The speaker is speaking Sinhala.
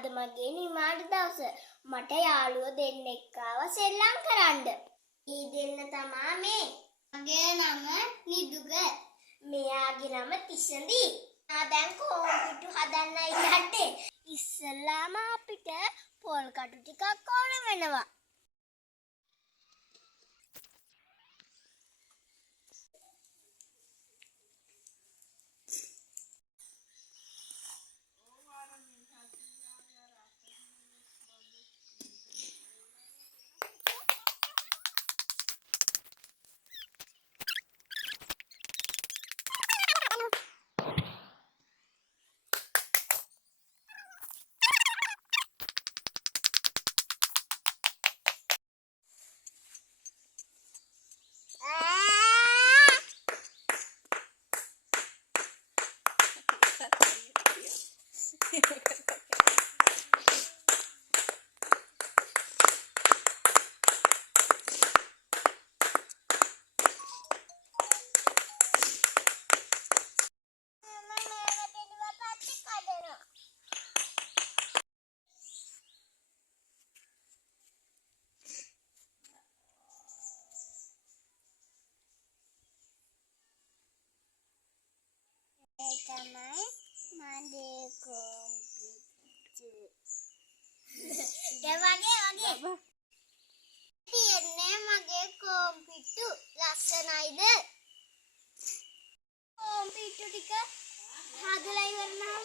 අද මගේ නිමාඩ දවස. මට යාළුවෝ දෙන්නෙක් ආවා සෙල්ලම් කරන්න. ඊ දෙන්න තමා මේ. මගේ නම නිදුග. මෙයාගේ නම තිසඳි. දැන් කොම්පිටු හදන්නයි යන්නේ. ඉස්සෙල්ලාම අපිට පොල් කටු ටිකක් ඕන වෙනවා. තමයි මගේ කොම්පිටු. වගේ තියන්නේ මගේ කොම්පිටු. ලස්සනයිද? කොම්පිටු ටික හදලා ඉවරනම